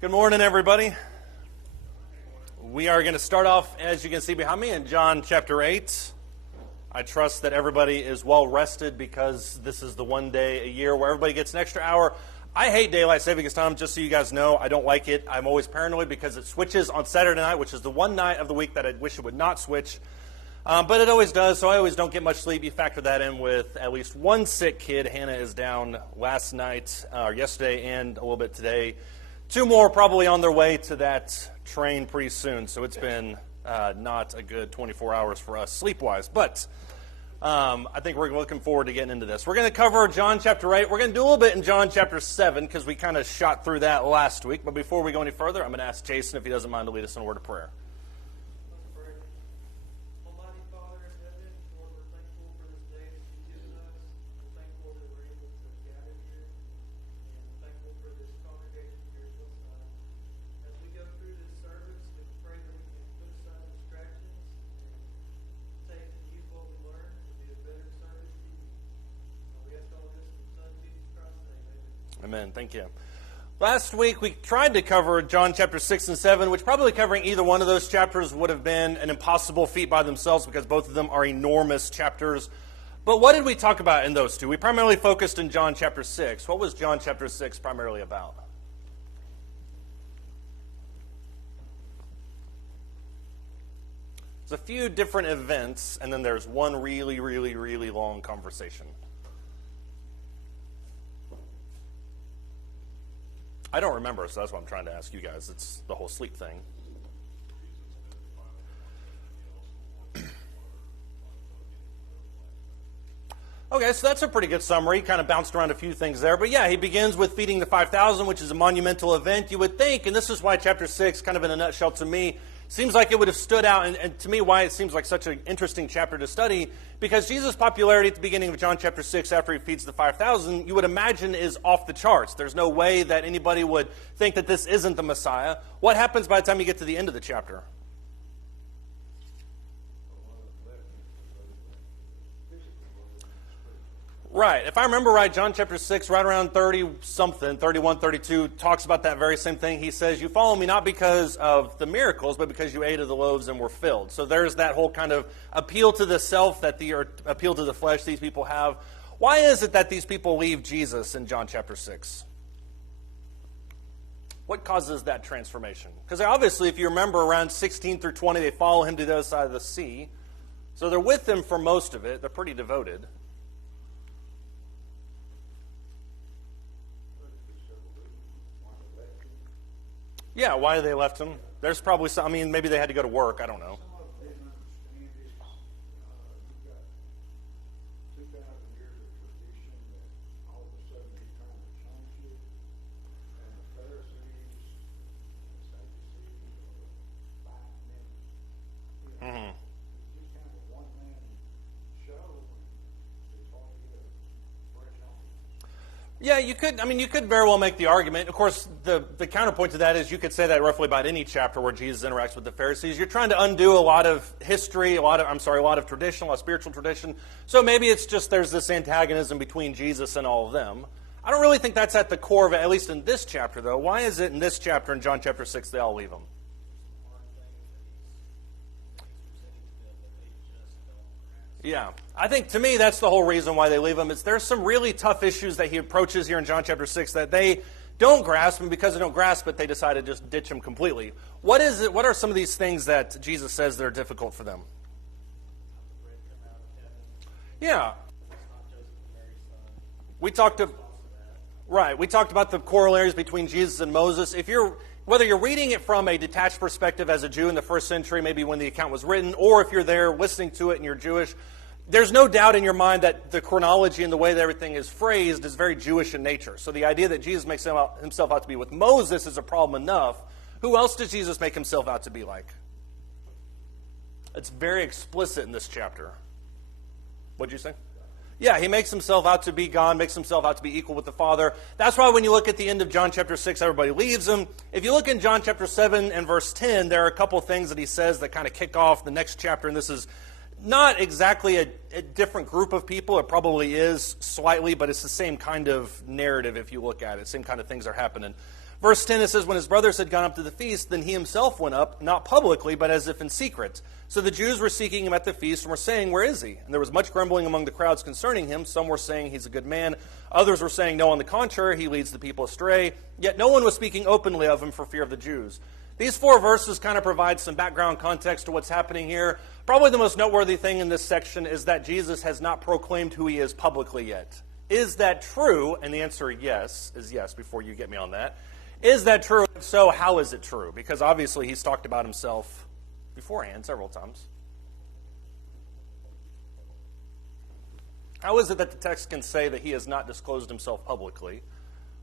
Good morning, everybody. We are going to start off, as you can see behind me, in John chapter 8. I trust that everybody is well rested because this is the one day a year where everybody gets an extra hour. I hate daylight savings time, just so you guys know. I don't like it. I'm always paranoid because it switches on Saturday night, which is the one night of the week that I wish it would not switch. But it always does, so I always don't get much sleep. You factor that in with at least one sick kid. Hannah is down last night, or yesterday, and a little bit today. Two more probably on their way to that train pretty soon, so it's been not a good 24 hours for us sleep-wise. But I think we're looking forward to getting into this. We're going to cover John chapter 8. We're going to do a little bit in John chapter 7 because we kind of shot through that last week. But before we go any further, I'm going to ask Jason if he doesn't mind to lead us in a word of prayer. Amen. Thank you. Last week we tried to cover John chapter 6 and 7, which probably covering either one of those chapters would have been an impossible feat by themselves because both of them are enormous chapters. But what did we talk about in those two? We primarily focused in John chapter 6. What was John chapter 6 primarily about? There's a few different events, and then there's one really, really, really long conversation. I don't remember, so that's what I'm trying to ask you guys. It's the whole sleep thing. Okay, so that's a pretty good summary. Kind of bounced around a few things there. But yeah, he begins with feeding the 5,000, which is a monumental event. You would think, and this is why chapter 6, kind of in a nutshell to me, seems like it would have stood out, and to me why it seems like such an interesting chapter to study, because Jesus' popularity at the beginning of John chapter 6 after he feeds the 5,000, you would imagine is off the charts. There's no way that anybody would think that this isn't the Messiah. What happens by the time you get to the end of the chapter? Right. If I remember right, John chapter 6, right around 30-something, 31, 32, talks about that very same thing. He says, you follow me not because of the miracles, but because you ate of the loaves and were filled. So there's that whole kind of appeal to the self, or appeal to the flesh these people have. Why is it that these people leave Jesus in John chapter 6? What causes that transformation? Because obviously, if you remember, around 16 through 20, they follow him to the other side of the sea. So they're with him for most of it. They're pretty devoted. Yeah, why they left him? There's probably some, maybe they had to go to work. I don't know. Yeah, you could very well make the argument. Of course, the counterpoint to that is you could say that roughly about any chapter where Jesus interacts with the Pharisees. You're trying to undo a lot of history, a lot of tradition, a lot of spiritual tradition. So maybe it's just there's this antagonism between Jesus and all of them. I don't really think that's at the core of it, at least in this chapter, though. Why is it in this chapter, in John chapter 6, they all leave him? Yeah, I think to me that's the whole reason why they leave him. There's some really tough issues that he approaches here in John chapter 6 that they don't grasp, and because they don't grasp it, they decide to just ditch him completely. What is it? What are some of these things that Jesus says that are difficult for them? Yeah, we talked about the corollaries between Jesus and Moses. Whether you're reading it from a detached perspective as a Jew in the first century, maybe when the account was written, or if you're there listening to it and you're Jewish, there's no doubt in your mind that the chronology and the way that everything is phrased is very Jewish in nature. So the idea that Jesus makes himself out to be with Moses is a problem enough. Who else does Jesus make himself out to be like? It's very explicit in this chapter. What'd you say? Yeah, he makes himself out to be God, makes himself out to be equal with the Father. That's why when you look at the end of John chapter 6, everybody leaves him. If you look in John chapter 7 and verse 10, there are a couple things that he says that kind of kick off the next chapter, and this is not exactly a different group of people. It probably is slightly, but it's the same kind of narrative if you look at it. Same kind of things are happening. Verse 10, it says, when his brothers had gone up to the feast, then he himself went up, not publicly, but as if in secret. So the Jews were seeking him at the feast and were saying, where is he? And there was much grumbling among the crowds concerning him. Some were saying, he's a good man. Others were saying, no, on the contrary, he leads the people astray. Yet no one was speaking openly of him for fear of the Jews. These 4 verses kind of provide some background context to what's happening here. Probably the most noteworthy thing in this section is that Jesus has not proclaimed who he is publicly yet. Is that true? And the answer is yes, before you get me on that. Is that true? If so, how is it true? Because obviously he's talked about himself beforehand several times. How is it that the text can say that he has not disclosed himself publicly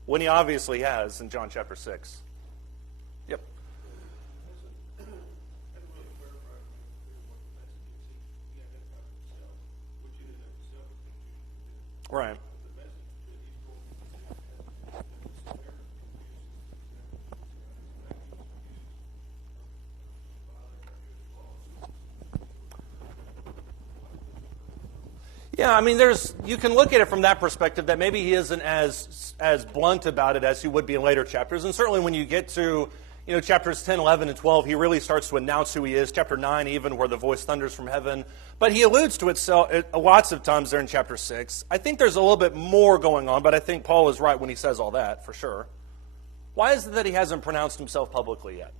when he obviously has in John chapter 6? Yep. Right. Yeah, I mean, you can look at it from that perspective that maybe he isn't as blunt about it as he would be in later chapters. And certainly when you get to chapters 10, 11, and 12, he really starts to announce who he is. Chapter 9 even, where the voice thunders from heaven. But he alludes to it lots of times there in chapter 6. I think there's a little bit more going on, but I think Paul is right when he says all that, for sure. Why is it that he hasn't pronounced himself publicly yet?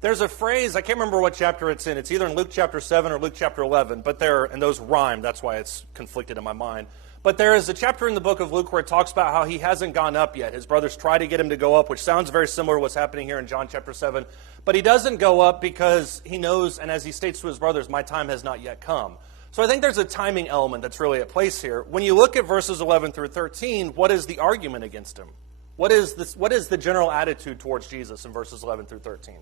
There's a phrase, I can't remember what chapter it's in. It's either in Luke chapter 7 or Luke chapter 11, and those rhyme. That's why it's conflicted in my mind. But there is a chapter in the book of Luke where it talks about how he hasn't gone up yet. His brothers try to get him to go up, which sounds very similar to what's happening here in John chapter 7. But he doesn't go up because he knows, and as he states to his brothers, my time has not yet come. So I think there's a timing element that's really at place here. When you look at verses 11 through 13, what is the argument against him? What is the general attitude towards Jesus in verses 11 through 13?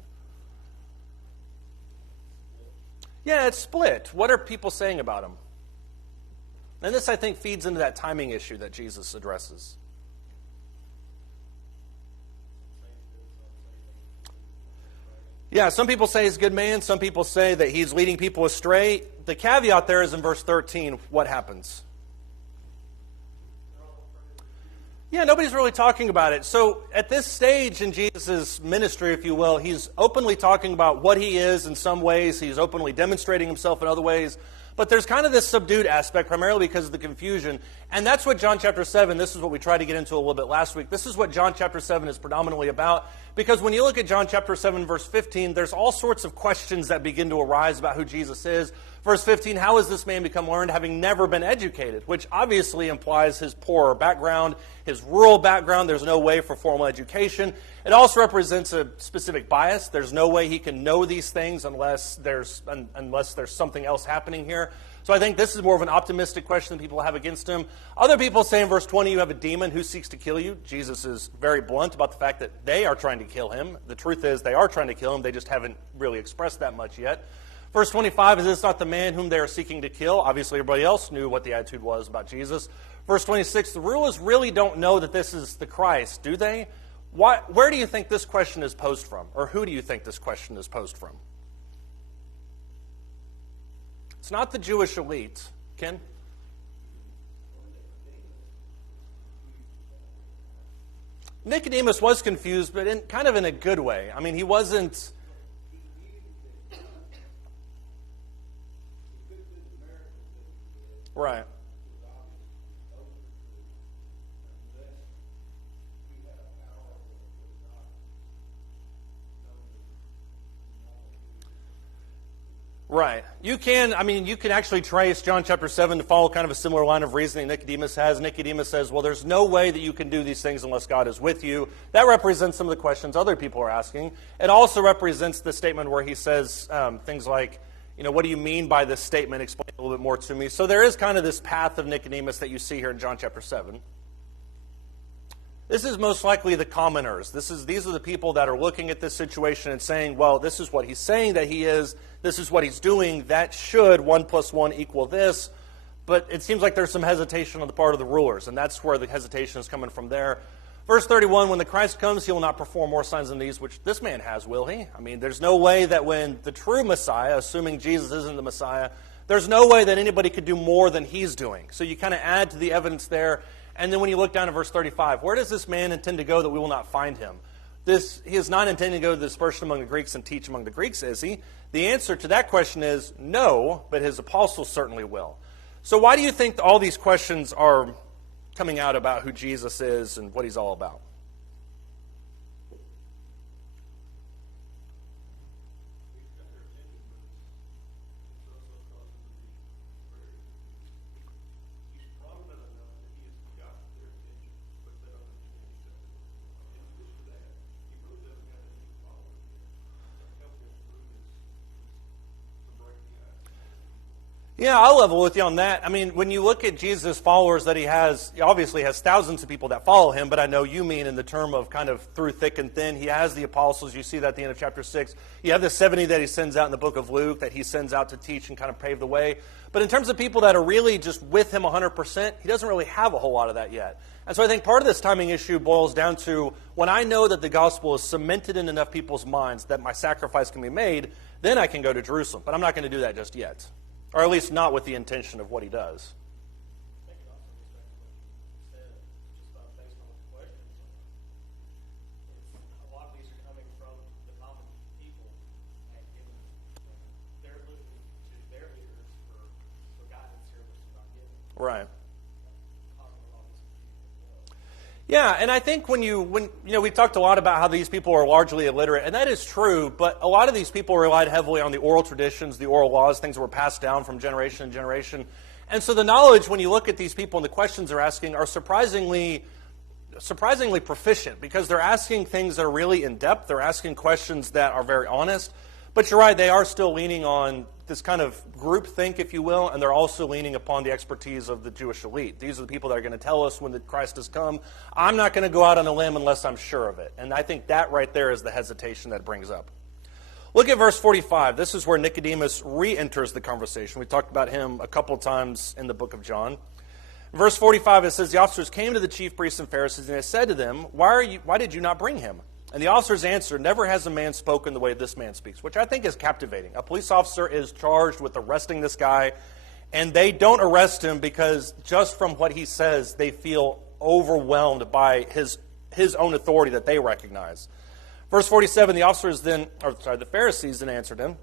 Yeah, it's split. What are people saying about him? And this, I think, feeds into that timing issue that Jesus addresses. Yeah, some people say he's a good man. Some people say that he's leading people astray. The caveat there is in verse 13, what happens? Yeah, nobody's really talking about it. So at this stage in Jesus' ministry, if you will, he's openly talking about what he is in some ways. He's openly demonstrating himself in other ways. But there's kind of this subdued aspect, primarily because of the confusion. And that's what John chapter 7, this is what we tried to get into a little bit last week. This is what John chapter 7 is predominantly about. Because when you look at John chapter 7, verse 15, there's all sorts of questions that begin to arise about who Jesus is. Verse 15, how has this man become learned, having never been educated? Which obviously implies his poorer background, his rural background. There's no way for formal education. It also represents a specific bias. There's no way he can know these things unless there's something else happening here. So I think this is more of an optimistic question that people have against him. Other people say in verse 20, you have a demon who seeks to kill you. Jesus is very blunt about the fact that they are trying to kill him. The truth is they are trying to kill him. They just haven't really expressed that much yet. Verse 25, is this not the man whom they are seeking to kill? Obviously, everybody else knew what the attitude was about Jesus. Verse 26, the rulers really don't know that this is the Christ, do they? Where do you think this question is posed from? Or who do you think this question is posed from? It's not the Jewish elite. Ken? Nicodemus was confused, but kind of in a good way. I mean, he wasn't... Right. Right. You can actually trace John chapter 7 to follow kind of a similar line of reasoning Nicodemus has. Nicodemus says, well, there's no way that you can do these things unless God is with you. That represents some of the questions other people are asking. It also represents the statement where he says things like, what do you mean by this statement? Explain a little bit more to me. So there is kind of this path of Nicodemus that you see here in John chapter 7. This is most likely the commoners. These are the people that are looking at this situation and saying, well, this is what he's saying that he is. This is what he's doing. That should 1 + 1 equal this. But it seems like there's some hesitation on the part of the rulers, and that's where the hesitation is coming from there. Verse 31, when the Christ comes, he will not perform more signs than these, which this man has, will he? I mean, there's no way that when the true Messiah, assuming Jesus isn't the Messiah, There's no way that anybody could do more than he's doing. So you kind of add to the evidence there. And then when you look down at verse 35, where does this man intend to go that we will not find him? He is not intending to go to the dispersion among the Greeks and teach among the Greeks, is he? The answer to that question is no, but his apostles certainly will. So why do you think all these questions are coming out about who Jesus is and what he's all about? Yeah, I'll level with you on that. I mean, when you look at Jesus' followers that he obviously has thousands of people that follow him, but I know you mean in the term of kind of through thick and thin. He has the apostles. You see that at the end of chapter 6. You have the 70 that he sends out in the book of Luke that he sends out to teach and kind of pave the way. But in terms of people that are really just with him 100%, he doesn't really have a whole lot of that yet. And so I think part of this timing issue boils down to when I know that the gospel is cemented in enough people's minds that my sacrifice can be made, then I can go to Jerusalem. But I'm not going to do that just yet. Or at least not with the intention of what he does. I think it also goes back to what you said, just about based on the questions. A lot of these are coming from the common people, and they're looking to their leaders for guidance here, which is not given. Right. Causing a lot of this confusion as well. Yeah, and I think when we've talked a lot about how these people are largely illiterate, and that is true, but a lot of these people relied heavily on the oral traditions, the oral laws, things that were passed down from generation to generation. And so the knowledge, when you look at these people and the questions they're asking, are surprisingly proficient, because they're asking things that are really in-depth. They're asking questions that are very honest. But you're right, they are still leaning on this kind of group think, if you will, and they're also leaning upon the expertise of the Jewish elite. These are the people that are going to tell us when the Christ has come. I'm not going to go out on a limb unless I'm sure of it. And I think that right there is the hesitation that it brings up. Look at verse 45. This is where Nicodemus re-enters the conversation. We talked about him a couple times in the book of John. In verse 45, it says, the officers came to the chief priests and Pharisees, and they said to them, why did you not bring him? And the officers answered, never has a man spoken the way this man speaks, which I think is captivating. A police officer is charged with arresting this guy, and they don't arrest him because just from what he says, they feel overwhelmed by his own authority that they recognize. Verse 47, the Pharisees then answered him,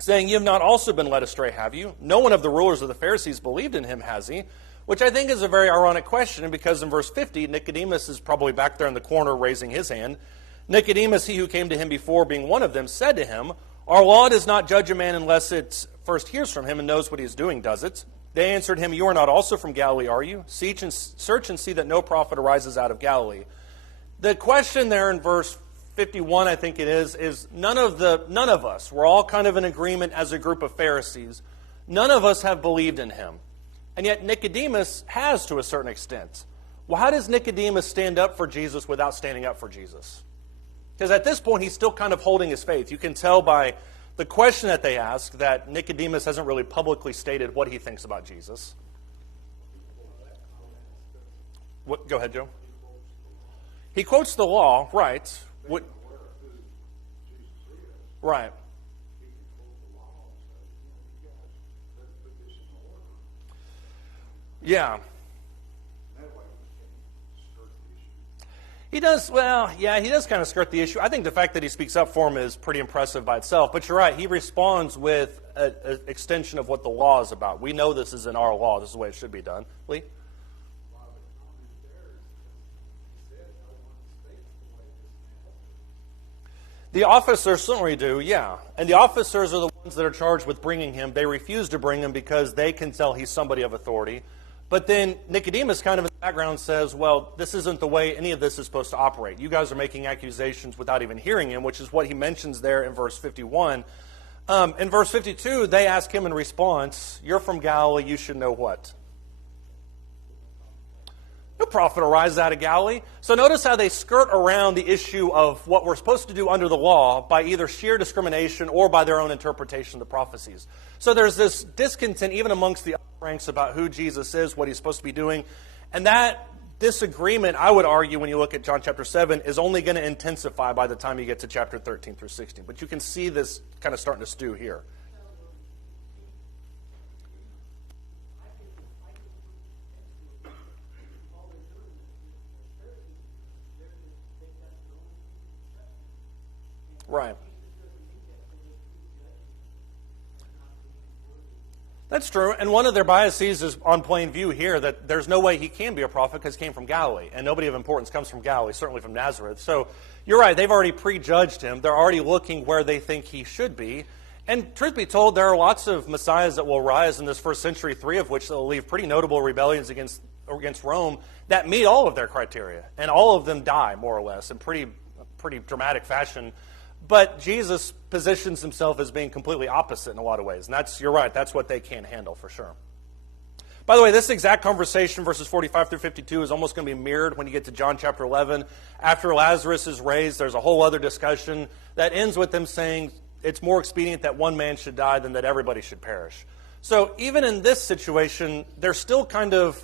saying, you have not also been led astray, have you? No one of the rulers of the Pharisees believed in him, has he? Which I think is a very ironic question, because in verse 50, Nicodemus is probably back there in the corner raising his hand. Nicodemus, he who came to him before, being one of them, said to him, our law does not judge a man unless it first hears from him and knows what he is doing, does it? They answered him, you are not also from Galilee, are you? Search and see that no prophet arises out of Galilee. The question there in verse 51, I think it is none of us, we're all kind of in agreement as a group of Pharisees, none of us have believed in him. And yet Nicodemus has to a certain extent. Well, how does Nicodemus stand up for Jesus without standing up for Jesus? Because at this point, he's still kind of holding his faith. You can tell by the question that they ask that Nicodemus hasn't really publicly stated what he thinks about Jesus. Go ahead, Joe. He quotes the law, right. Right. Yeah. He does kind of skirt the issue. I think the fact that he speaks up for him is pretty impressive by itself. But you're right, he responds with an extension of what the law is about. We know this is in our law. This is the way it should be done. Lee? The officers certainly do, yeah. And the officers are the ones that are charged with bringing him. They refuse to bring him because they can tell he's somebody of authority. But then Nicodemus kind of in the background says, well, this isn't the way any of this is supposed to operate. You guys are making accusations without even hearing him, which is what he mentions there in verse 51. In verse 52, they ask him in response, you're from Galilee, you should know what? No prophet arises out of Galilee. So notice how they skirt around the issue of what we're supposed to do under the law by either sheer discrimination or by their own interpretation of the prophecies. So there's this discontent even amongst the upper ranks about who Jesus is, what he's supposed to be doing. And that disagreement, I would argue, when you look at John chapter 7, is only going to intensify by the time you get to chapter 13 through 16. But you can see this kind of starting to stew here. Right. That's true. And one of their biases is on plain view here that there's no way he can be a prophet because he came from Galilee. And nobody of importance comes from Galilee, certainly from Nazareth. So you're right. They've already prejudged him. They're already looking where they think he should be. And truth be told, there are lots of messiahs that will rise in this first century, 3 of which will leave pretty notable rebellions against Rome that meet all of their criteria. And all of them die, more or less, in pretty dramatic fashion. But Jesus positions himself as being completely opposite in a lot of ways. And you're right, that's what they can't handle for sure. By the way, this exact conversation, verses 45 through 52, is almost going to be mirrored when you get to John chapter 11. After Lazarus is raised, there's a whole other discussion that ends with them saying it's more expedient that one man should die than that everybody should perish. So even in this situation, they're still kind of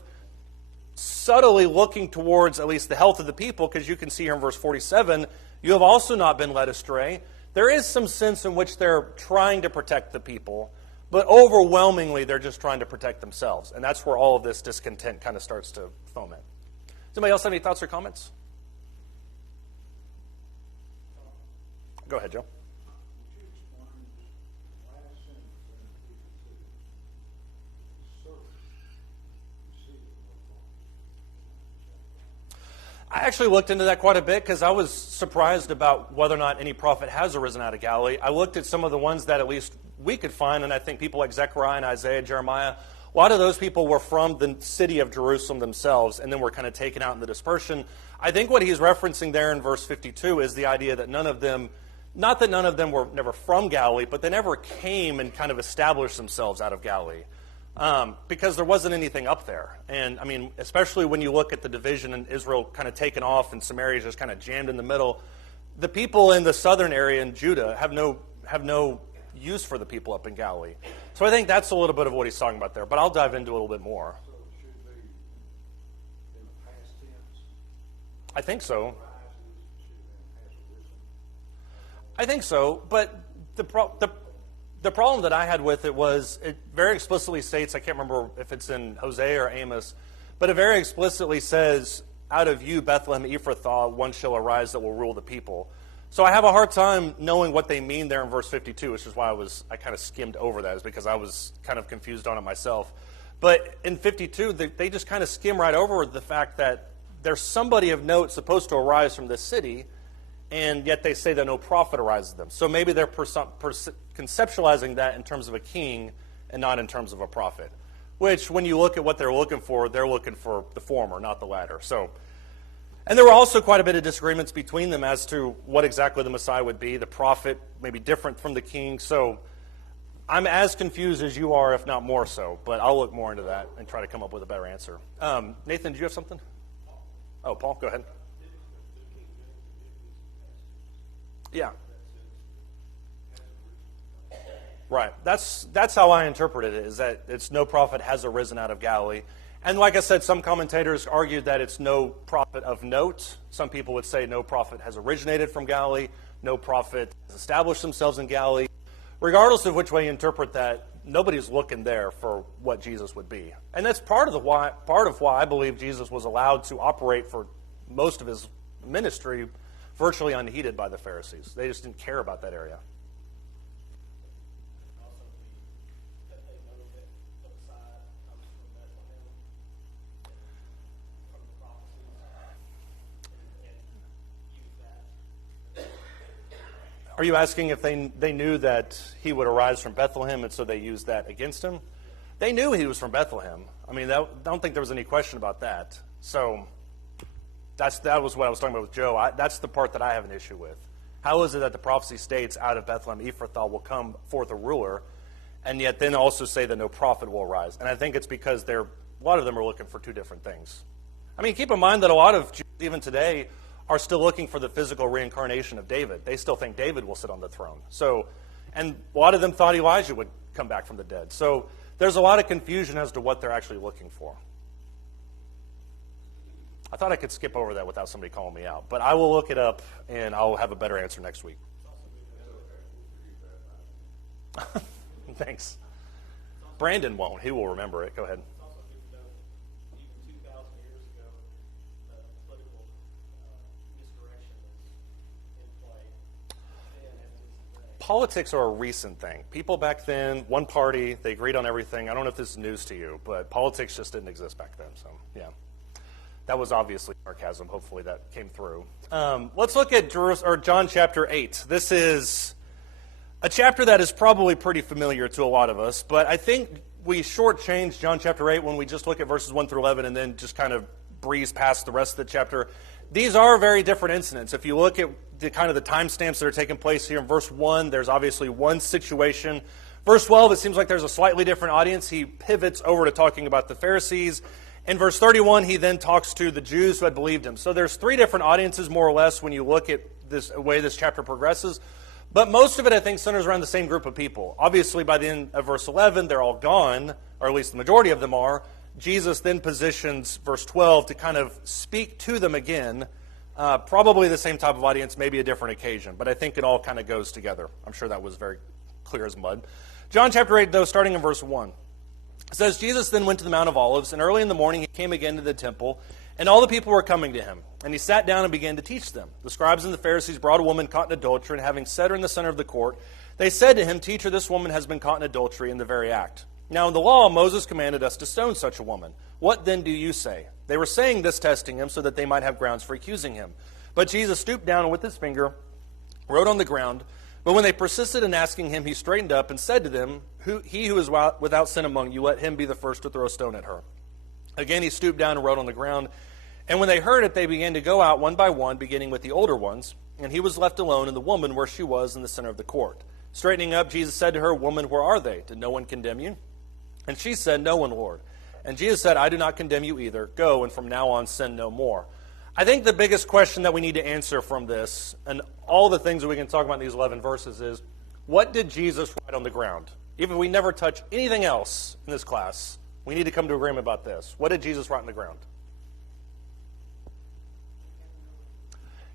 subtly looking towards at least the health of the people, because you can see here in verse 47, you have also not been led astray. There is some sense in which they're trying to protect the people, but overwhelmingly they're just trying to protect themselves. And that's where all of this discontent kind of starts to foment. Does anybody else have any thoughts or comments? Go ahead, Joe. I actually looked into that quite a bit because I was surprised about whether or not any prophet has arisen out of Galilee. I looked at some of the ones that at least we could find, and I think people like Zechariah and Isaiah, Jeremiah, a lot of those people were from the city of Jerusalem themselves and then were kind of taken out in the dispersion. I think what he's referencing there in verse 52 is the idea that none of them, not that none of them were never from Galilee, but they never came and kind of established themselves out of Galilee. Because there wasn't anything up there. And, I mean, especially when you look at the division and Israel kind of taken off and Samaria is just kind of jammed in the middle, the people in the southern area in Judah have no use for the people up in Galilee. So I think that's a little bit of what he's talking about there. But I'll dive into it a little bit more. So it should be in the past tense. I think so. Rises should have risen. I think so. But the problem that I had with it was it very explicitly states, I can't remember if it's in Hosea or Amos, but it very explicitly says, out of you, Bethlehem Ephrathah, one shall arise that will rule the people. So I have a hard time knowing what they mean there in verse 52, which is why I kind of skimmed over that, is because I was kind of confused on it myself. But in 52, they just kind of skim right over the fact that there's somebody of note supposed to arise from this city, and yet they say that no prophet arises them. So maybe they're conceptualizing that in terms of a king and not in terms of a prophet. Which, when you look at what they're looking for the former, not the latter. So, and there were also quite a bit of disagreements between them as to what exactly the Messiah would be. The prophet may be different from the king. So I'm as confused as you are, if not more so. But I'll look more into that and try to come up with a better answer. Nathan, do you have something? Oh, Paul, go ahead. Yeah. Right. That's how I interpreted it, is that it's no prophet has arisen out of Galilee. And like I said, some commentators argued that it's no prophet of note. Some people would say no prophet has originated from Galilee, no prophet has established themselves in Galilee. Regardless of which way you interpret that, nobody's looking there for what Jesus would be. And that's part of why I believe Jesus was allowed to operate for most of his ministry virtually unheeded by the Pharisees. They just didn't care about that area. Also, that they know that the Messiah comes from Bethlehem, from the prophecies, and use that. Are you asking if they knew that he would arise from Bethlehem, and so they used that against him? They knew he was from Bethlehem. I mean, I don't think there was any question about that. So that was what I was talking about with Joe. That's the part that I have an issue with. How is it that the prophecy states out of Bethlehem Ephrathah will come forth a ruler, and yet then also say that no prophet will arise? And I think it's because a lot of them are looking for two different things. I mean, keep in mind that a lot of Jews, even today, are still looking for the physical reincarnation of David. They still think David will sit on the throne. So, and a lot of them thought Elijah would come back from the dead. So there's a lot of confusion as to what they're actually looking for. I thought I could skip over that without somebody calling me out. But I will look it up, and I'll have a better answer next week. Thanks. Brandon won't. He will remember it. Go ahead. It's also good to know, even 2,000 years ago, the political misdirection was in play. And politics are a recent thing. People back then, one party, they agreed on everything. I don't know if this is news to you, but politics just didn't exist back then. So, yeah. That was obviously sarcasm. Hopefully that came through. Let's look at John chapter 8. This is a chapter that is probably pretty familiar to a lot of us, but I think we shortchange John chapter 8 when we just look at verses 1 through 11 and then just kind of breeze past the rest of the chapter. These are very different incidents. If you look at the kind of the timestamps that are taking place here in verse 1, there's obviously one situation. Verse 12, it seems like there's a slightly different audience. He pivots over to talking about the Pharisees. In verse 31, he then talks to the Jews who had believed him. So there's three different audiences, more or less, when you look at this way this chapter progresses. But most of it, I think, centers around the same group of people. Obviously, by the end of verse 11, they're all gone, or at least the majority of them are. Jesus then positions verse 12 to kind of speak to them again. Probably the same type of audience, maybe a different occasion. But I think it all kind of goes together. I'm sure that was very clear as mud. John chapter 8, though, starting in verse 1. It says, Jesus then went to the Mount of Olives, and early in the morning he came again to the temple, and all the people were coming to him. And he sat down and began to teach them. The scribes and the Pharisees brought a woman caught in adultery, and having set her in the center of the court, they said to him, Teacher, this woman has been caught in adultery in the very act. Now in the law, Moses commanded us to stone such a woman. What then do you say? They were saying this, testing him, so that they might have grounds for accusing him. But Jesus stooped down and with his finger wrote on the ground. But when they persisted in asking him, he straightened up and said to them, He who is without sin among you, let him be the first to throw a stone at her. Again he stooped down and wrote on the ground. And when they heard it, they began to go out one by one, beginning with the older ones. And he was left alone, and the woman where she was in the center of the court. Straightening up, Jesus said to her, Woman, where are they? Did no one condemn you? And she said, No one, Lord. And Jesus said, I do not condemn you either. Go, and from now on sin no more. I think the biggest question that we need to answer from this, and all the things that we can talk about in these 11 verses, is what did Jesus write on the ground? Even if we never touch anything else in this class, we need to come to agreement about this. What did Jesus write on the ground?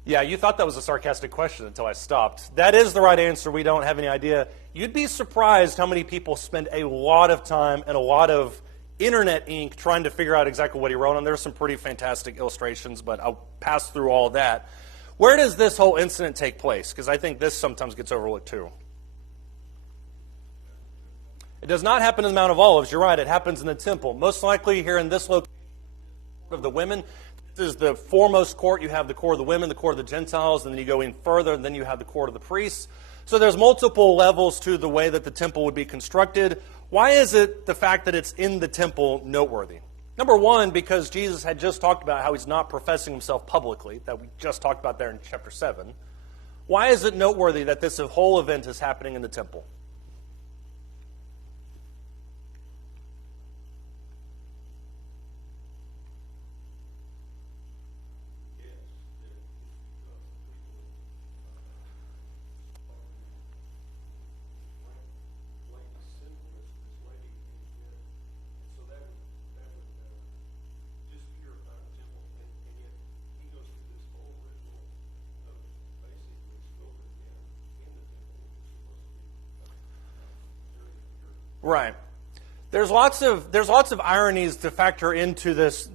Yeah, you thought that was a sarcastic question until I stopped. That is the right answer. We don't have any idea. You'd be surprised how many people spend a lot of time and a lot of internet ink trying to figure out exactly what he wrote on. There's some pretty fantastic illustrations, but I'll pass through all that. Where does this whole incident take place? Because I think this sometimes gets overlooked too. It does not happen in the Mount of Olives. You're right, it happens in the temple. Most likely here in this location of the women. This is the foremost court. You have the court of the women, the court of the Gentiles, and then you go in further, and then you have the court of the priests. So there's multiple levels to the way that the temple would be constructed. Why is it the fact that it's in the temple noteworthy? Number one, because Jesus had just talked about how he's not professing himself publicly, that we just talked about there in chapter 7. Why is it noteworthy that this whole event is happening in the temple? Right. There's lots of ironies to factor into this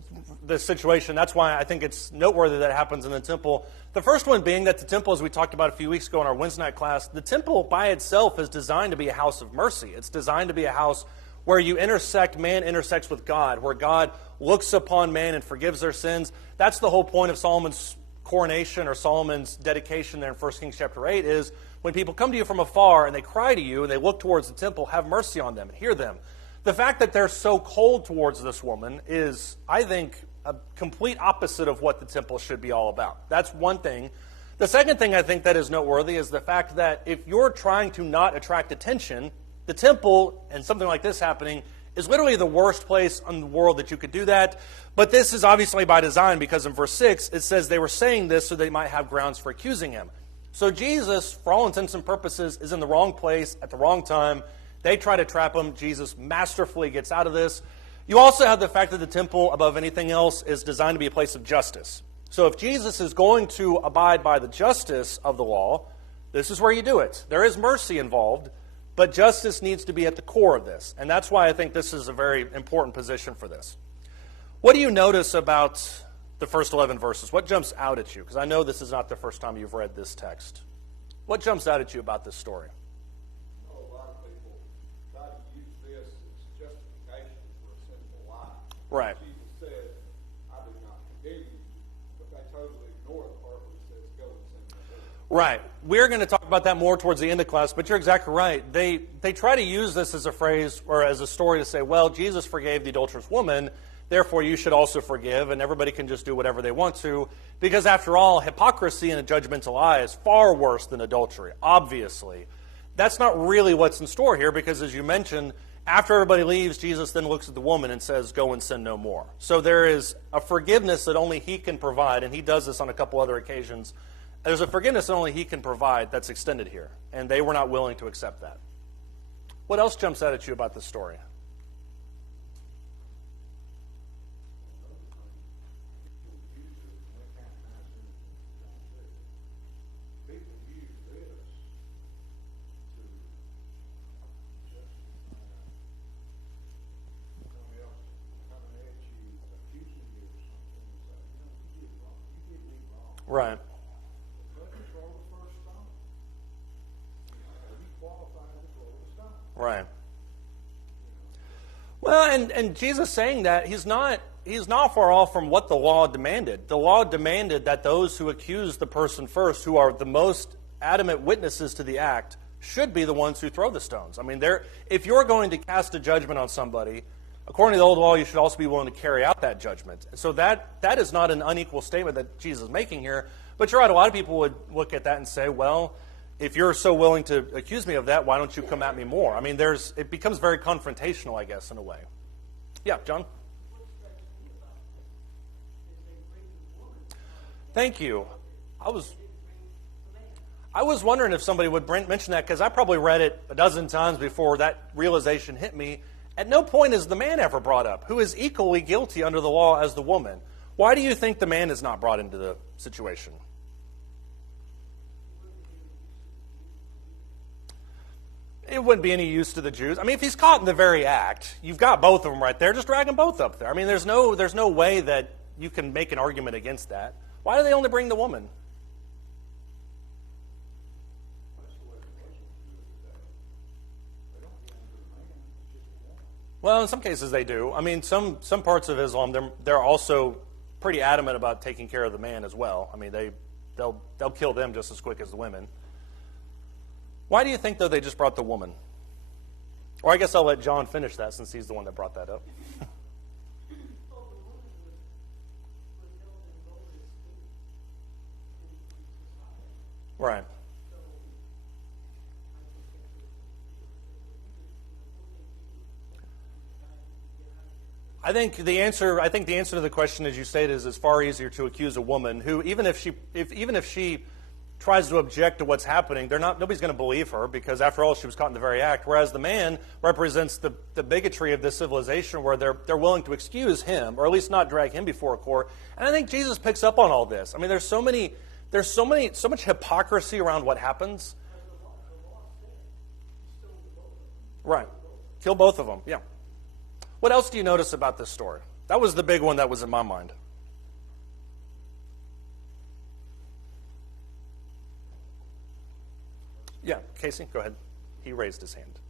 situation. That's why I think it's noteworthy that it happens in the temple. The first one being that the temple, as we talked about a few weeks ago in our Wednesday night class, the temple by itself is designed to be a house of mercy. It's designed to be a house where man intersects with God, where God looks upon man and forgives their sins. That's the whole point of Solomon's coronation or Solomon's dedication there in 1 Kings chapter 8 is when people come to you from afar and they cry to you and they look towards the temple, have mercy on them and hear them. The fact that they're so cold towards this woman is, I think, a complete opposite of what the temple should be all about. That's one thing. The second thing I think that is noteworthy is the fact that if you're trying to not attract attention, the temple and something like this happening is literally the worst place in the world that you could do that. But this is obviously by design because in verse 6 it says they were saying this so they might have grounds for accusing him. So Jesus, for all intents and purposes, is in the wrong place at the wrong time. They try to trap him. Jesus masterfully gets out of this. You also have the fact that the temple, above anything else, is designed to be a place of justice. So if Jesus is going to abide by the justice of the law, this is where you do it. There is mercy involved, but justice needs to be at the core of this. And that's why I think this is a very important position for this. What do you notice about the first 11 verses? What jumps out at you? Because I know this is not the first time you've read this text. What jumps out at you about this story? Right. Jesus said, I do not condemn you, but they totally ignore the part where it says, go and sin no more. Right. We're going to talk about that more towards the end of class, but you're exactly right. They try to use this as a phrase or as a story to say, well, Jesus forgave the adulterous woman, therefore you should also forgive, and everybody can just do whatever they want to, because after all, hypocrisy and a judgmental eye is far worse than adultery, obviously. That's not really what's in store here, because as you mentioned, after everybody leaves, Jesus then looks at the woman and says, go and sin no more. So there is a forgiveness that only he can provide, and he does this on a couple other occasions. There's a forgiveness that only he can provide that's extended here, and they were not willing to accept that. What else jumps out at you about this story? People use this to justify somebody else coming at you, accusing you of something, and say, you did wrong, you did me wrong. Right. Let me throw the first stone. Are you qualified to throw the stone? Right. Well, and Jesus saying that, he's not far off from what the law demanded. The law demanded that those who accuse the person first, who are the most adamant witnesses to the act, should be the ones who throw the stones. I mean, if you're going to cast a judgment on somebody, according to the old law, you should also be willing to carry out that judgment. So that is not an unequal statement that Jesus is making here. But you're right, a lot of people would look at that and say, well, if you're so willing to accuse me of that, why don't you come at me more? I mean, it becomes very confrontational, I guess, in a way. Yeah, John? Thank you. I was wondering if somebody would mention that, because I probably read it a dozen times before that realization hit me. At no point is the man ever brought up, who is equally guilty under the law as the woman. Why do you think the man is not brought into the situation? It wouldn't be any use to the Jews. I mean, if he's caught in the very act, you've got both of them right there. Just drag them both up there. I mean, there's no way that you can make an argument against that. Why do they only bring the woman? Well, in some cases they do. I mean, some parts of Islam, they're also pretty adamant about taking care of the man as well. I mean, they'll kill them just as quick as the women. Why do you think, though, they just brought the woman? Or I guess I'll let John finish that, since he's the one that brought that up. Right. I think the answer to the question, as you stated, is it's far easier to accuse a woman who, even if she tries to object to what's happening, nobody's going to believe her, because after all, she was caught in the very act. Whereas the man represents the bigotry of this civilization, where they're willing to excuse him, or at least not drag him before a court. And I think Jesus picks up on all this. I mean, there's so much hypocrisy around what happens. Right. Kill both of them. Yeah. What else do you notice about this story? That was the big one that was in my mind. Yeah, Casey, go ahead. He raised his hand.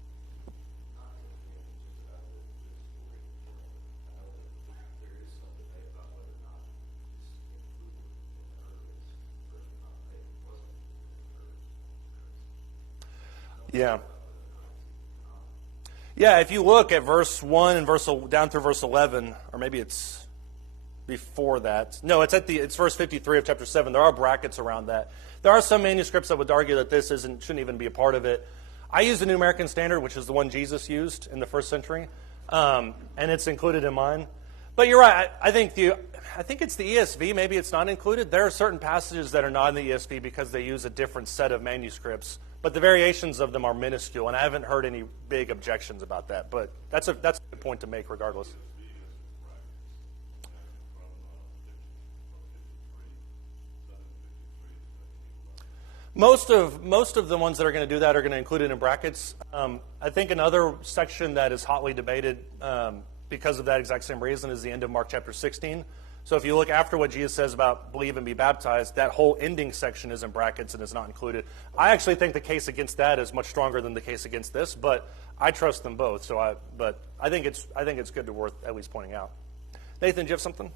Yeah. Yeah, if you look at verse 1 and down through verse 11, or maybe it's before that. No, it's verse 53 of chapter 7. There are brackets around that. There are some manuscripts that would argue that this shouldn't even be a part of it. I use the New American Standard, which is the one Jesus used in the first century, and it's included in mine. But you're right. I think it's the ESV. Maybe it's not included. There are certain passages that are not in the ESV because they use a different set of manuscripts. But the variations of them are minuscule, and I haven't heard any big objections about that. But that's a good point to make regardless. Most of the ones that are going to do that are going to include it in brackets. I think another section that is hotly debated because of that exact same reason is the end of Mark chapter 16. So if you look after what Jesus says about believe and be baptized, that whole ending section is in brackets and is not included. I actually think the case against that is much stronger than the case against this, but I trust them both. But I think it's good to worth at least pointing out. Nathan, do you have something?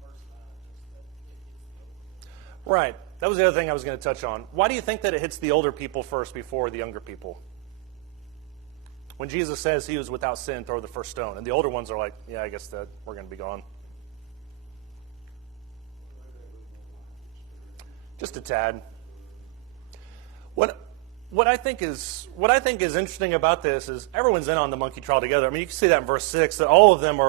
First, just that it hits the Right. That was the other thing I was going to touch on. Why do you think that it hits the older people first before the younger people? When Jesus says he was without sin, throw the first stone. And the older ones are like, yeah, I guess that we're going to be gone. Just a tad. What I think is interesting about this is everyone's in on the monkey trial together. I mean, you can see that in verse 6 that all of them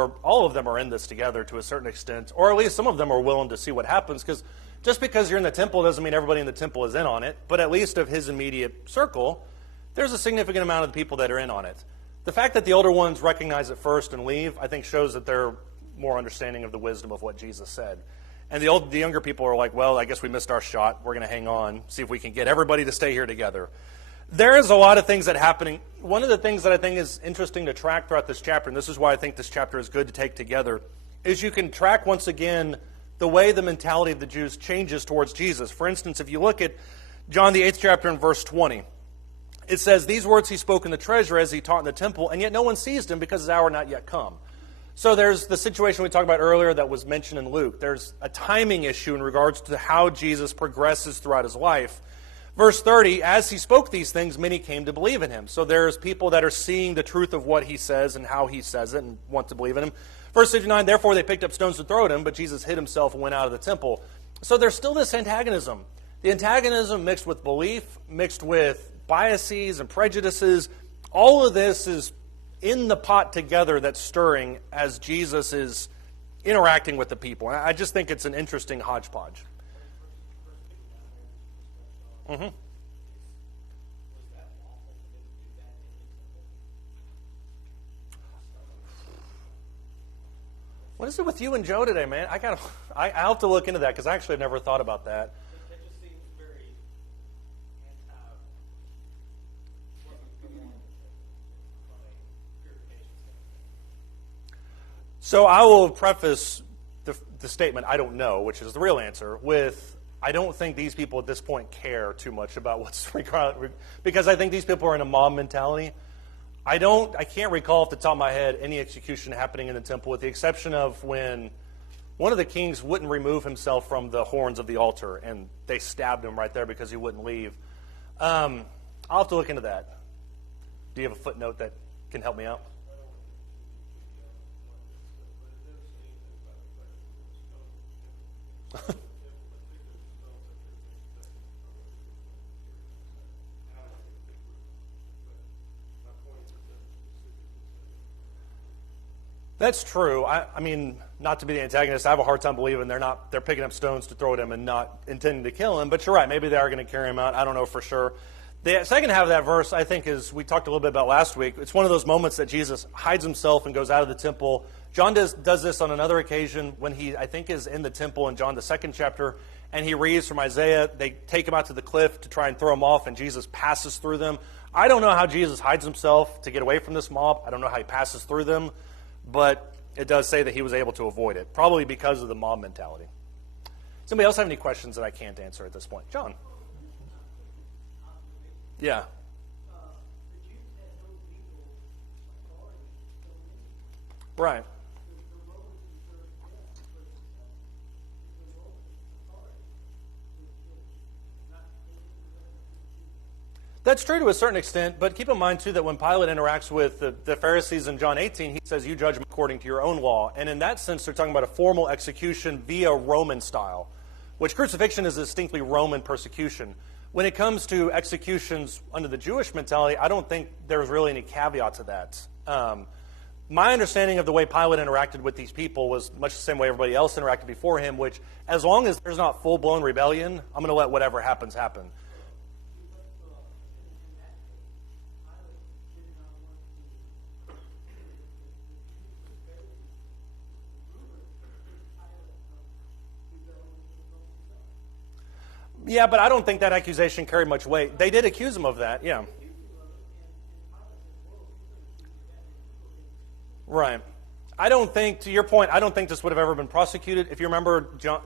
are in this together to a certain extent, or at least some of them are willing to see what happens, because just because you're in the temple doesn't mean everybody in the temple is in on it, but at least of his immediate circle, there's a significant amount of the people that are in on it. The fact that the older ones recognize it first and leave, I think shows that they're more understanding of the wisdom of what Jesus said. And the younger people are like, well, I guess we missed our shot. We're going to hang on, see if we can get everybody to stay here together. There is a lot of things that are happening. One of the things that I think is interesting to track throughout this chapter, and this is why I think this chapter is good to take together, is you can track once again the way the mentality of the Jews changes towards Jesus. For instance, if you look at John the 8th chapter in verse 20, it says, these words he spoke in the treasury as he taught in the temple, and yet no one seized him because his hour not yet come. So there's the situation we talked about earlier that was mentioned in Luke. There's a timing issue in regards to how Jesus progresses throughout his life. Verse 30, as he spoke these things, many came to believe in him. So there's people that are seeing the truth of what he says and how he says it and want to believe in him. Verse 59, therefore they picked up stones to throw at him, but Jesus hid himself and went out of the temple. So there's still this antagonism. The antagonism mixed with belief, mixed with biases and prejudices, all of this is in the pot together that's stirring as Jesus is interacting with the people. I just think it's an interesting hodgepodge. Mm-hmm. What is it with you and Joe today, man? I'll have to look into that because I actually have never thought about that. That just seems very So I will preface the statement, I don't know, which is the real answer, with I don't think these people at this point care too much about what's required, because I think these people are in a mob mentality. I can't recall off the top of my head any execution happening in the temple, with the exception of when one of the kings wouldn't remove himself from the horns of the altar, and they stabbed him right there because he wouldn't leave. I'll have to look into that. Do you have a footnote that can help me out? That's true. I mean, not to be the antagonist, I have a hard time believing they're picking up stones to throw at him and not intending to kill him. But you're right, maybe they are going to carry him out. I don't know for sure. The second half of that verse, I think, is we talked a little bit about last week. It's one of those moments that Jesus hides himself and goes out of the temple. John does this on another occasion when he, I think, is in the temple in John the 2nd chapter, and he reads from Isaiah. They take him out to the cliff to try and throw him off, and Jesus passes through them. I don't know how Jesus hides himself to get away from this mob. I don't know how he passes through them. But it does say that he was able to avoid it, probably because of the mob mentality. Does anybody else have any questions that I can't answer at this point? John? Yeah. Right. That's true to a certain extent, but keep in mind, too, that when Pilate interacts with the Pharisees in John 18, he says, you judge them according to your own law. And in that sense, they're talking about a formal execution via Roman style, which crucifixion is a distinctly Roman persecution. When it comes to executions under the Jewish mentality, I don't think there's really any caveat to that. My understanding of the way Pilate interacted with these people was much the same way everybody else interacted before him, which as long as there's not full-blown rebellion, I'm going to let whatever happens happen. Yeah, but I don't think that accusation carried much weight. They did accuse him of that, yeah. Right. I don't think, to your point, I don't think this would have ever been prosecuted. If you remember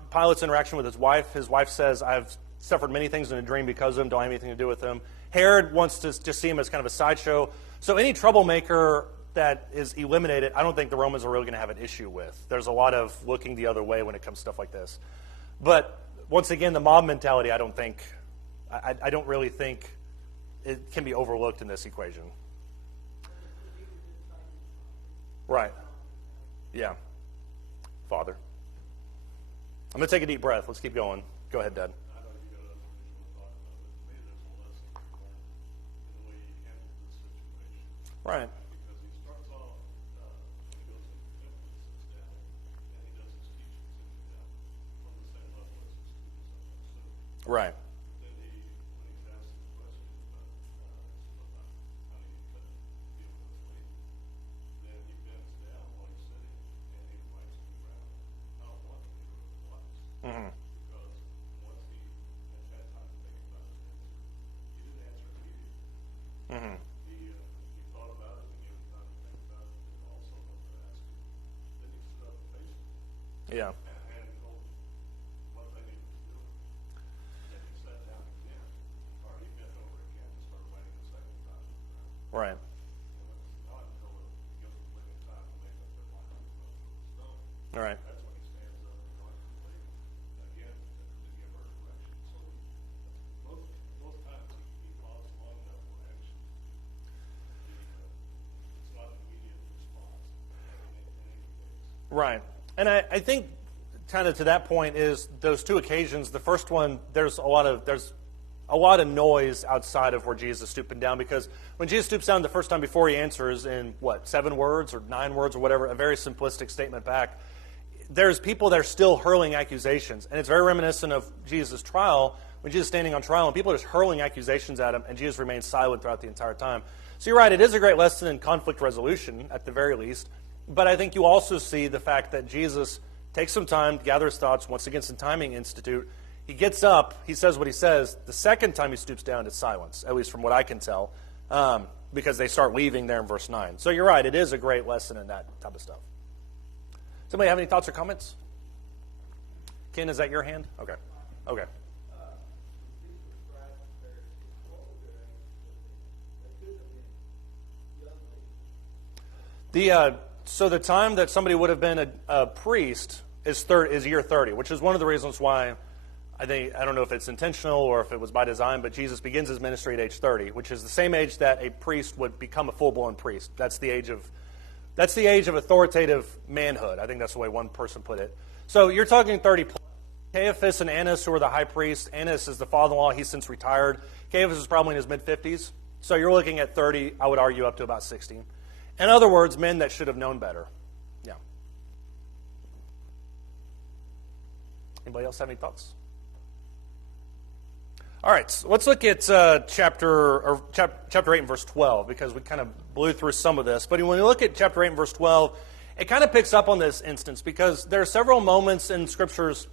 Pilate's interaction with his wife says, I've suffered many things in a dream because of him, don't have anything to do with him. Herod wants to just see him as kind of a sideshow. So any troublemaker that is eliminated, I don't think the Romans are really going to have an issue with. There's a lot of looking the other way when it comes to stuff like this. But once again, the mob mentality, I don't really think it can be overlooked in this equation. Right. Yeah. Father. I'm going to take a deep breath. Let's keep going. Go ahead, Dad. I know you got other things you want to talk about, but to me, there's a lesson here in the way you handle this situation. Right. Because he starts off, he goes into the temple and sits down, and he does his teaching sitting down on the same level as his students up on sitting. Right. Then when he's asked this question about how do you deal with this lady, then he bends down while he's sitting, and he invites him around. I don't want to do it twice. Mm-hmm. Because once he had time to think about his answer, he didn't answer immediately. Mm-hmm. He thought about it and gave him time to think about it, and also when they asked him, then he stood up and faced him Yeah. and told him what they needed to do. Then he sat down again, or he bent over again and started writing the second time. Right. And it's not until it gives them plenty of time to make up their mind about the stone. All right. That's when he stands up and talks to the lady again to give her direction. So most times he paused long enough for action. It's not an immediate response in any case. Right. And I think kind of to that point is those two occasions. The first one, there's a lot of noise outside of where Jesus is stooping down, because when Jesus stoops down the first time before he answers in 7 words or 9 words or whatever, a very simplistic statement back, there's people that are still hurling accusations. And it's very reminiscent of Jesus' trial, when Jesus is standing on trial and people are just hurling accusations at him, and Jesus remains silent throughout the entire time. So you're right, it is a great lesson in conflict resolution, at the very least. But I think you also see the fact that Jesus takes some time to gather his thoughts, once again, some timing institute. He gets up, he says what he says. The second time he stoops down, it's silence, at least from what I can tell, because they start leaving there in verse 9. So you're right, it is a great lesson in that type of stuff. Somebody have any thoughts or comments? Ken, is that your hand? Okay. Okay. So the time that somebody would have been a priest is year 30, which is one of the reasons why I don't know if it's intentional or if it was by design, but Jesus begins his ministry at age 30, which is the same age that a priest would become a full-blown priest. That's the age of authoritative manhood. I think that's the way one person put it. So you're talking 30 plus. Caiaphas and Annas, who were the high priests. Annas is the father-in-law. He's since retired. Caiaphas is probably in his mid-50s. So you're looking at 30, I would argue, up to about 60. In other words, men that should have known better. Yeah. Anybody else have any thoughts? All right, so let's look at chapter 8 and verse 12, because we kind of blew through some of this. But when you look at chapter 8 and verse 12, it kind of picks up on this instance, because there are several moments in Scriptures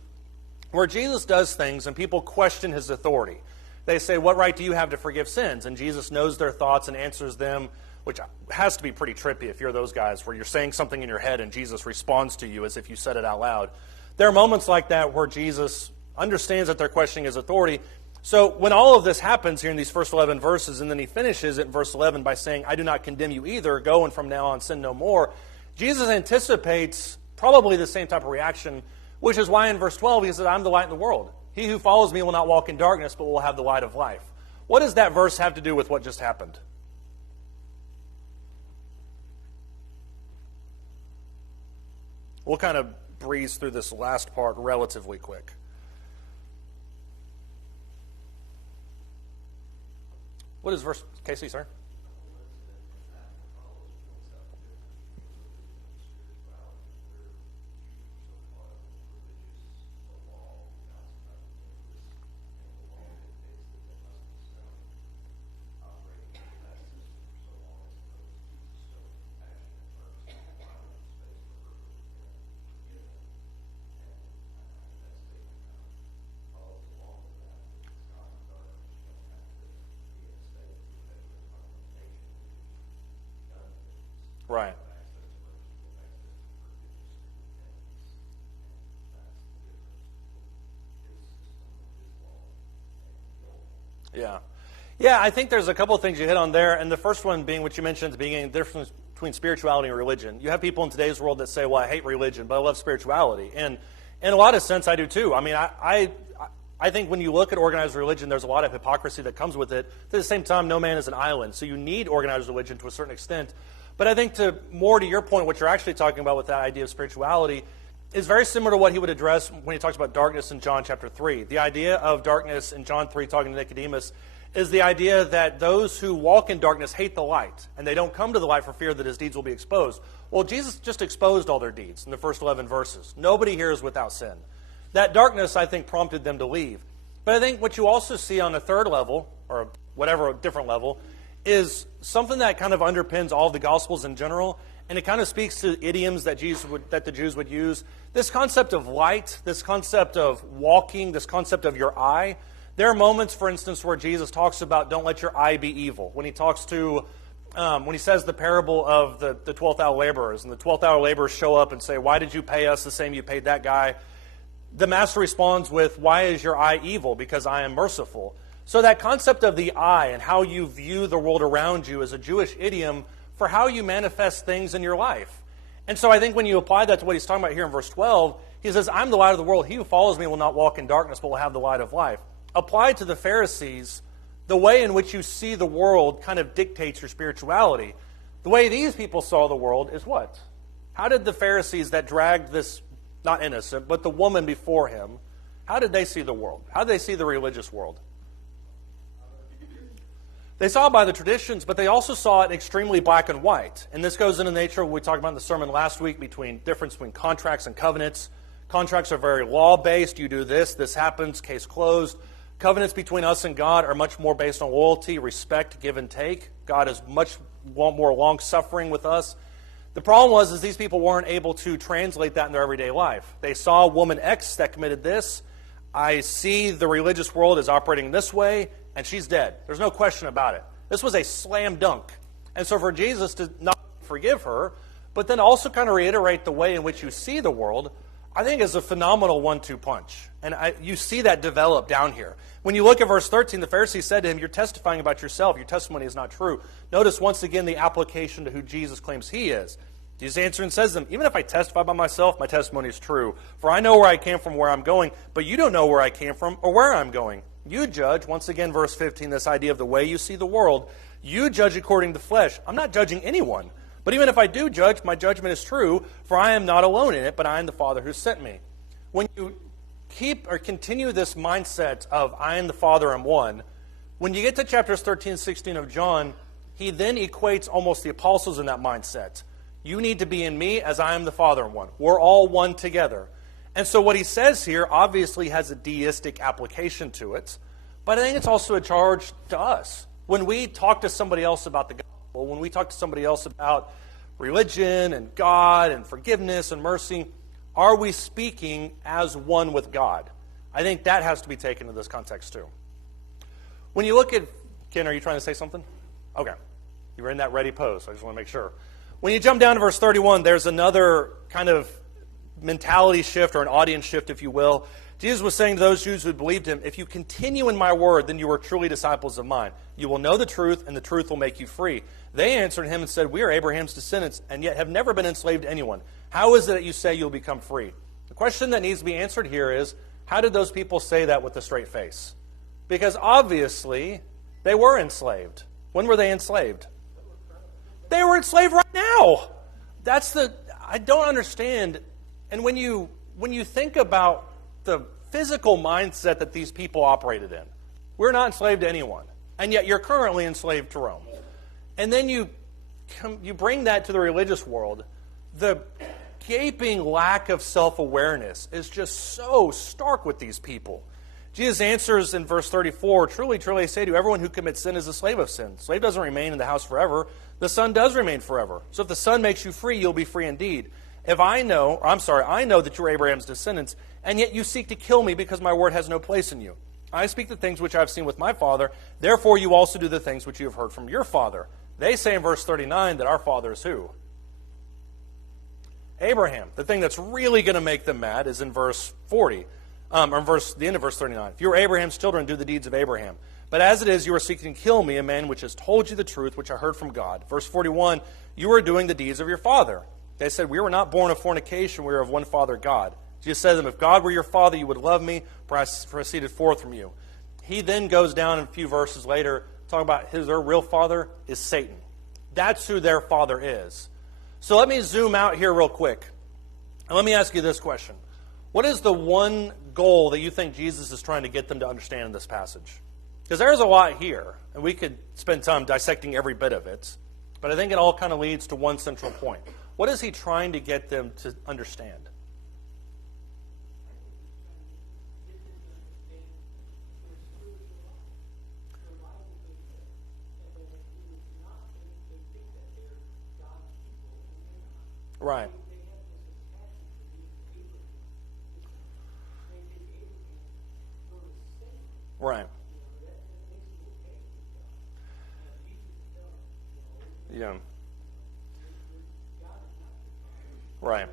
where Jesus does things and people question his authority. They say, what right do you have to forgive sins? And Jesus knows their thoughts and answers them, which has to be pretty trippy if you're those guys where you're saying something in your head and Jesus responds to you as if you said it out loud. There are moments like that where Jesus understands that they're questioning his authority. So when all of this happens here in these first 11 verses, and then he finishes it in verse 11 by saying, I do not condemn you either, go and from now on sin no more, Jesus anticipates probably the same type of reaction, which is why in verse 12 he says, I'm the light in the world. He who follows me will not walk in darkness, but will have the light of life. What does that verse have to do with what just happened? We'll kind of breeze through this last part relatively quick. What is verse, Casey, sir? Right. Yeah. Yeah, I think there's a couple of things you hit on there, and the first one being what you mentioned at the beginning, the difference between spirituality and religion. You have people in today's world that say, well, I hate religion, but I love spirituality. And in a lot of sense, I do too. I mean, I think when you look at organized religion, there's a lot of hypocrisy that comes with it. At the same time, no man is an island, so you need organized religion to a certain extent. But I think more to your point, what you're actually talking about with that idea of spirituality is very similar to what he would address when he talks about darkness in John chapter 3. The idea of darkness in John 3, talking to Nicodemus, is the idea that those who walk in darkness hate the light, and they don't come to the light for fear that his deeds will be exposed. Well, Jesus just exposed all their deeds in the first 11 verses. Nobody here is without sin. That darkness, I think, prompted them to leave. But I think what you also see on a third level, or whatever different level, is something that kind of underpins all of the Gospels in general, and it kind of speaks to idioms that the Jews would use. This concept of light, this concept of walking, this concept of your eye. There are moments, for instance, where Jesus talks about don't let your eye be evil. When he talks to, when he says the parable of the 12th hour laborers, and the 12th hour laborers show up and say, why did you pay us the same you paid that guy? The master responds with, why is your eye evil? Because I am merciful. So that concept of the eye and how you view the world around you is a Jewish idiom for how you manifest things in your life. And so I think when you apply that to what he's talking about here in verse 12, he says, I'm the light of the world. He who follows me will not walk in darkness, but will have the light of life. Applied to the Pharisees, the way in which you see the world kind of dictates your spirituality. The way these people saw the world is what? How did the Pharisees that dragged this, not innocent, but the woman before him, how did they see the world? How did they see the religious world? They saw it by the traditions, but they also saw it extremely black and white. And this goes into the nature of what we talked about in the sermon last week, difference between contracts and covenants. Contracts are very law-based. You do this, this happens, case closed. Covenants between us and God are much more based on loyalty, respect, give and take. God is much more long-suffering with us. The problem was these people weren't able to translate that in their everyday life. They saw woman X that committed this. I see the religious world is operating this way, and she's dead. There's no question about it. This was a slam dunk. And so for Jesus to not forgive her, but then also kind of reiterate the way in which you see the world, I think is a phenomenal 1-2 punch. And you see that develop down here. When you look at verse 13, the Pharisees said to him, you're testifying about yourself. Your testimony is not true. Notice once again the application to who Jesus claims he is. Jesus answers and says to them, even if I testify by myself, my testimony is true. For I know where I came from, where I'm going, but you don't know where I came from or where I'm going. You judge, once again, verse 15, this idea of the way you see the world. You judge according to the flesh. I'm not judging anyone. But even if I do judge, my judgment is true, for I am not alone in it, but I am the Father who sent me. When you keep or continue this mindset of I and the Father am one, when you get to chapters 13 and 16 of John, he then equates almost the apostles in that mindset. You need to be in me as I am the Father in one. We're all one together. And so what he says here obviously has a deistic application to it, but I think it's also a charge to us. When we talk to somebody else about the gospel, when we talk to somebody else about religion and God and forgiveness and mercy, are we speaking as one with God? I think that has to be taken into this context too. When you look at, Ken, are you trying to say something? Okay. You were in that ready pose, so I just want to make sure. When you jump down to verse 31, there's another kind of mentality shift or an audience shift, if you will. Jesus was saying to those Jews who believed him, if you continue in my word, then you are truly disciples of mine. You will know the truth, and the truth will make you free. They answered him and said, we are Abraham's descendants, and yet have never been enslaved to anyone. How is it that you say you'll become free? The question that needs to be answered here is, how did those people say that with a straight face? Because obviously, they were enslaved. When were they enslaved? They were enslaved right now. I don't understand. And when you think about the physical mindset that these people operated in, we're not enslaved to anyone, and yet you're currently enslaved to Rome. And then you bring that to the religious world. The gaping lack of self-awareness is just so stark with these people. Jesus answers in verse 34, truly, truly, I say to you, everyone who commits sin is a slave of sin. Slave doesn't remain in the house forever. The Son does remain forever. So if the Son makes you free, you'll be free indeed. I know that you're Abraham's descendants, and yet you seek to kill me because my word has no place in you. I speak the things which I have seen with my father, therefore you also do the things which you have heard from your father. They say in verse 39 that our father is who? Abraham. The thing that's really going to make them mad is in verse 40, the end of verse 39. If you are Abraham's children, do the deeds of Abraham. But as it is, you are seeking to kill me, a man which has told you the truth, which I heard from God. Verse 41, you are doing the deeds of your father. They said, we were not born of fornication, we are of one Father, God. Jesus said to them, if God were your father, you would love me, for I proceeded forth from you. He then goes down in a few verses later, talking about their real father is Satan. That's who their father is. So let me zoom out here real quick. And let me ask you this question. What is the one goal that you think Jesus is trying to get them to understand in this passage? Because there's a lot here, and we could spend time dissecting every bit of it, but I think it all kind of leads to one central point. What is he trying to get them to understand? Right. Right. Yeah. Right.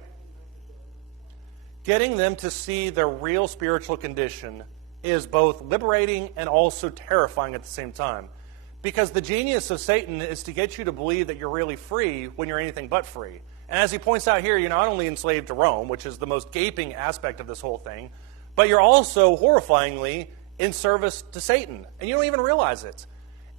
Getting them to see their real spiritual condition is both liberating and also terrifying at the same time. Because the genius of Satan is to get you to believe that you're really free when you're anything but free. And as he points out here, you're not only enslaved to Rome, which is the most gaping aspect of this whole thing, but you're also, horrifyingly, in service to Satan. And you don't even realize it.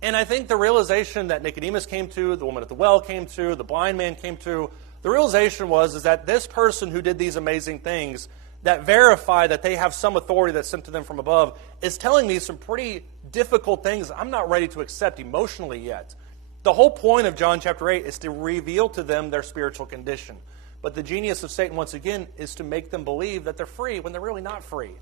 And I think the realization that Nicodemus came to, the woman at the well came to, the blind man came to, the realization is that this person who did these amazing things that verify that they have some authority that's sent to them from above is telling me some pretty difficult things I'm not ready to accept emotionally yet. The whole point of John chapter 8 is to reveal to them their spiritual condition. But the genius of Satan, once again, is to make them believe that they're free when they're really not free.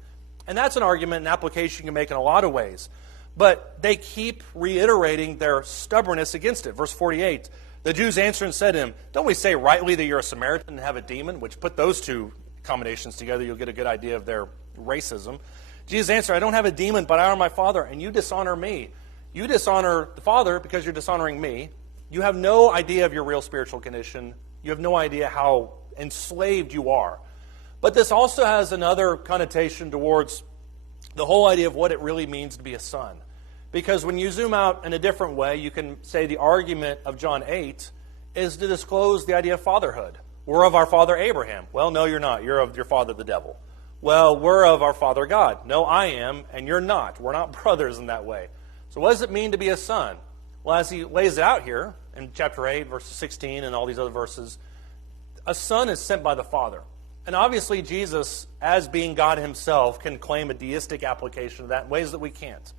And that's an argument and application you can make in a lot of ways. But they keep reiterating their stubbornness against it. Verse 48, the Jews answered and said to him, don't we say rightly that you're a Samaritan and have a demon? Which, put those two combinations together, you'll get a good idea of their racism. Jesus answered, I don't have a demon, but I honor my Father, and you dishonor me. You dishonor the Father because you're dishonoring me. You have no idea of your real spiritual condition. You have no idea how enslaved you are. But this also has another connotation towards the whole idea of what it really means to be a son. Because when you zoom out in a different way, you can say the argument of John 8 is to disclose the idea of fatherhood. We're of our father Abraham. Well, no, you're not. You're of your father the devil. Well, we're of our father God. No, I am, and you're not. We're not brothers in that way. So what does it mean to be a son? Well, as he lays it out here in chapter 8, verses 16 and all these other verses, a son is sent by the Father. And obviously Jesus, as being God himself, can claim a deistic application of that in ways that we can't.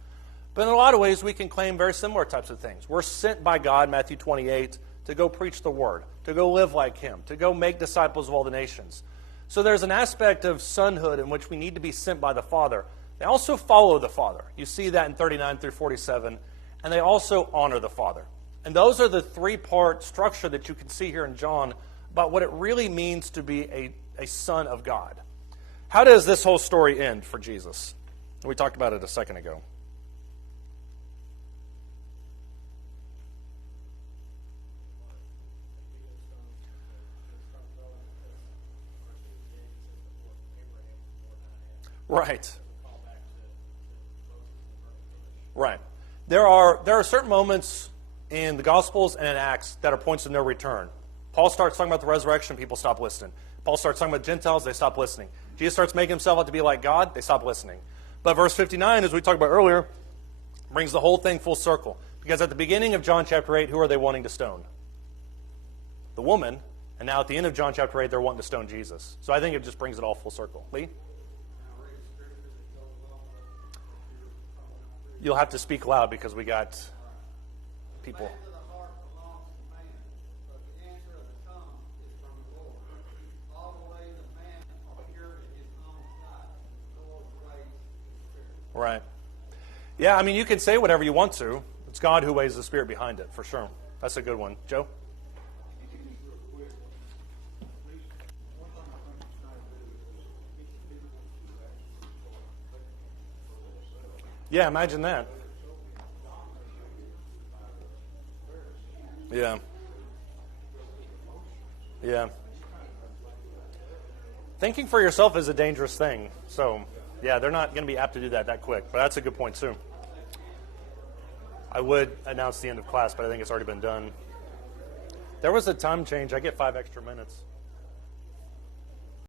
But in a lot of ways, we can claim very similar types of things. We're sent by God, Matthew 28, to go preach the word, to go live like him, to go make disciples of all the nations. So there's an aspect of sonhood in which we need to be sent by the Father. They also follow the Father. You see that in 39 through 47. And they also honor the Father. And those are the three-part structure that you can see here in John about what it really means to be a son of God. How does this whole story end for Jesus? We talked about it a second ago. Right. Right. There are certain moments in the Gospels and in Acts that are points of no return. Paul starts talking about the resurrection, people stop listening. Paul starts talking about Gentiles, they stop listening. Jesus starts making himself out to be like God, they stop listening. But verse 59, as we talked about earlier, brings the whole thing full circle. Because at the beginning of John chapter 8, who are they wanting to stone? The woman. And now at the end of John chapter 8, they're wanting to stone Jesus. So I think it just brings it all full circle. Lee? You'll have to speak loud because we got people. Right. Yeah, I mean, you can say whatever you want to. It's God who weighs the Spirit behind it, for sure. That's a good one. Joe? Yeah, imagine that. Yeah. Yeah. Thinking for yourself is a dangerous thing. So, yeah, they're not going to be apt to do that quick. But that's a good point, too. I would announce the end of class, but I think it's already been done. There was a time change. I get 5 extra minutes.